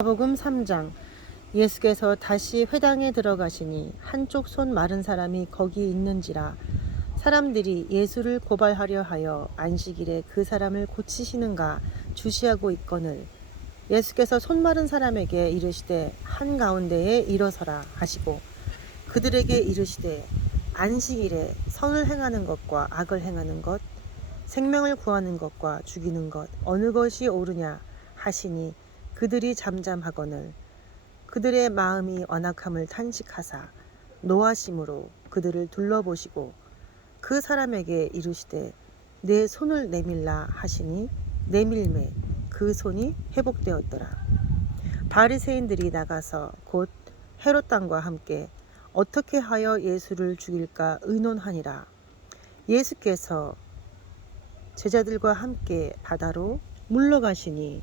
마복음 3장. 예수께서 다시 회당에 들어가시니 한쪽 손 마른 사람이 거기 있는지라. 사람들이 예수를 고발하려 하여 안식일에 그 사람을 고치시는가 주시하고 있거늘. 예수께서 손 마른 사람에게 이르시되 한 가운데에 일어서라 하시고 그들에게 이르시되 안식일에 선을 행하는 것과 악을 행하는 것 생명을 구하는 것과 죽이는 것 어느 것이 옳으냐 하시니 그들이 잠잠하거늘 그들의 마음이 언악함을 탄식하사 노하심으로 그들을 둘러보시고 그 사람에게 이르시되 내 손을 내밀라 하시니 내밀매 그 손이 회복되었더라. 바리새인들이 나가서 곧 헤롯 땅과 함께 어떻게 하여 예수를 죽일까 의논하니라. 예수께서 제자들과 함께 바다로 물러가시니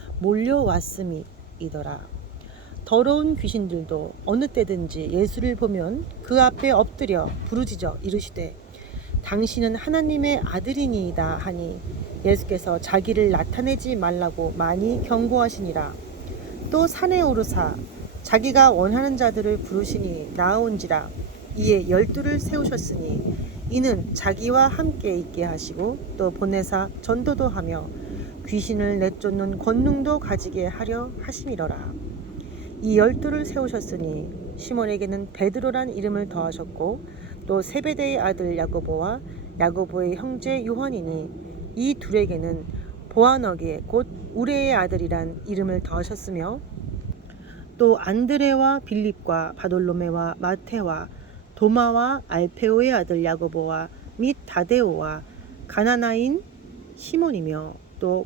몰려왔음이더라. 더러운 귀신들도 어느 때든지 예수를 보면 그 앞에 엎드려 부르짖어 이르시되 당신은 하나님의 아들이니이다 하니 예수께서 자기를 나타내지 말라고 많이 경고하시니라. 또 산에 오르사 자기가 원하는 자들을 부르시니 나아온지라 이에 열두를 세우셨으니 이는 자기와 함께 있게 하시고 또 보내사 전도도 하며 귀신을 내쫓는 권능도 가지게 하려 하심이로라. 이 열두를 세우셨으니 시몬에게는 베드로란 이름을 더하셨고 또 세베대의 아들 야고보와 야고보의 형제 요한이니 이 둘에게는 보아너게 곧 우레의 아들이란 이름을 더하셨으며 또 안드레와 빌립과 바돌로메와 마테와 도마와 알페오의 아들 야고보와 및 다데오와 가나나인 시몬이며 또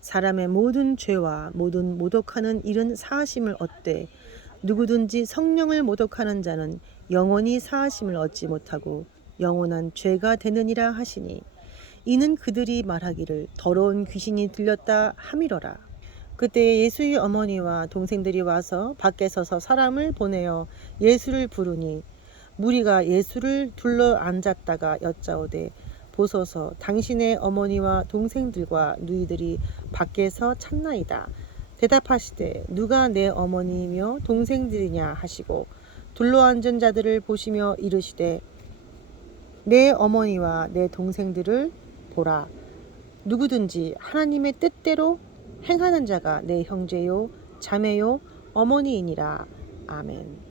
사람의 모든 죄와 모든 모독하는 일은 사하심을 얻되 누구든지 성령을 모독하는 자는 영원히 사하심을 얻지 못하고 영원한 죄가 되느니라 하시니 이는 그들이 말하기를 더러운 귀신이 들렸다 함이러라. 그때 예수의 어머니와 동생들이 와서 밖에 서서 사람을 보내어 예수를 부르니 무리가 예수를 둘러 앉았다가 여짜오되 보소서 당신의 어머니와 동생들과 누이들이 밖에서 찾나이다. 대답하시되 누가 내 어머니이며 동생들이냐 하시고 둘러앉은 자들을 보시며 이르시되 내 어머니와 내 동생들을 보라. 누구든지 하나님의 뜻대로 행하는 자가 내 형제요 자매요 어머니이니라. 아멘.